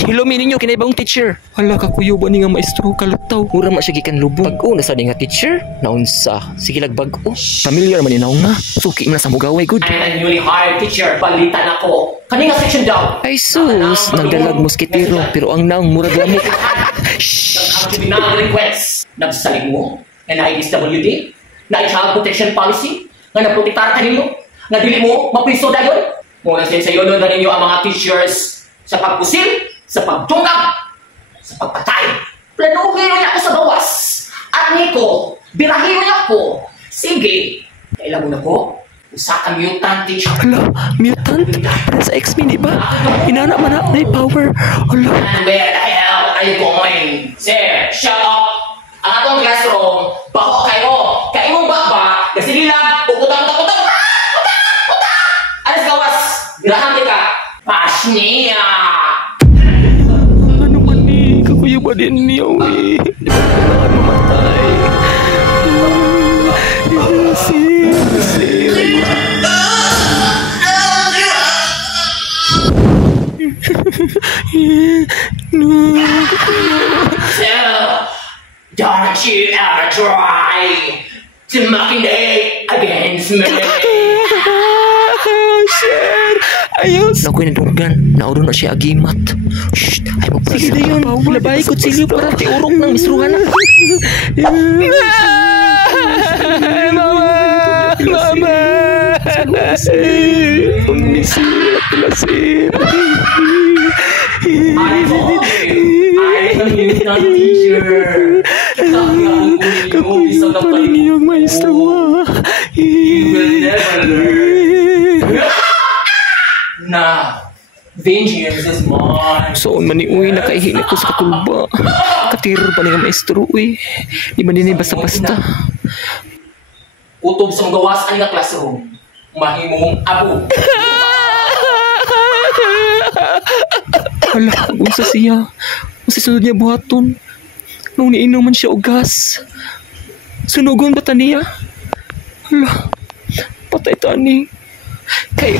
Hilomi ninyo kinaibang teacher. Hala ka kuyo ba ni nga maestro kalutaw. Mura ma siya gikan lubong. Bag-o na sa nga teacher. Naunsa. Sige lag bag-o. Familiar man ni naong na. Suki man sa mugaway good. I'm a newly hired teacher. Palitan ako. Kaninga section daw. Ay sus, nagdalag moskitero pero ang naong murag lamok. Nag-criminal request. Nagsaling mo na IDSWD, na child protection policy, nga naprotektar ka ninyo, nga dili mo mapiso dayon. Muna sa na ninyo ang mga teachers sa pagpusil, sa pagtungkap, sa pagpatay. Planuhin niya ako sa bawas. At niko, birahin niya ako. Sige, kailan mo na ko? Usa ka mutant teacher. Hala, mutant? Para sa X-Men, diba? Inana man na may power. Hala. And where the hell are you going? Sir, shut up! Ang atong classroom, bako kayo! Kayo mong baba, gasililag, puputang-putang-putang! Putang! Alas gawas! Birahan ka! Pasniya! Ano man ni? Kakuya ba din niya, uwi? Di ba kailangan mamatay? Don't you ever try to machinate against me. Shit! Ayos! Nakoy na dugan. Nauro na siya agimat. Shh! Ay mo prasa. Sige na yun. Labay ko silyo para tiurok ng misruhan na. Mama! Mama! Pumisilip lasin. I'm a mutant teacher. Kakuya pa rin yung maestro mo. You will never learn. Now, vengeance is mine. Soon man ni uy, nakaihinit ko sa kakulba. Katiror pa niya maestro uy. Di ba din basta-basta. Utob sa magawas ang nga classroom. Mahimong abo. Hala, unsa siya. Masisunod niya buhaton. Nung niinuman siya og gas. Sunugon ba ta niya? Hala, patay tani. Kay...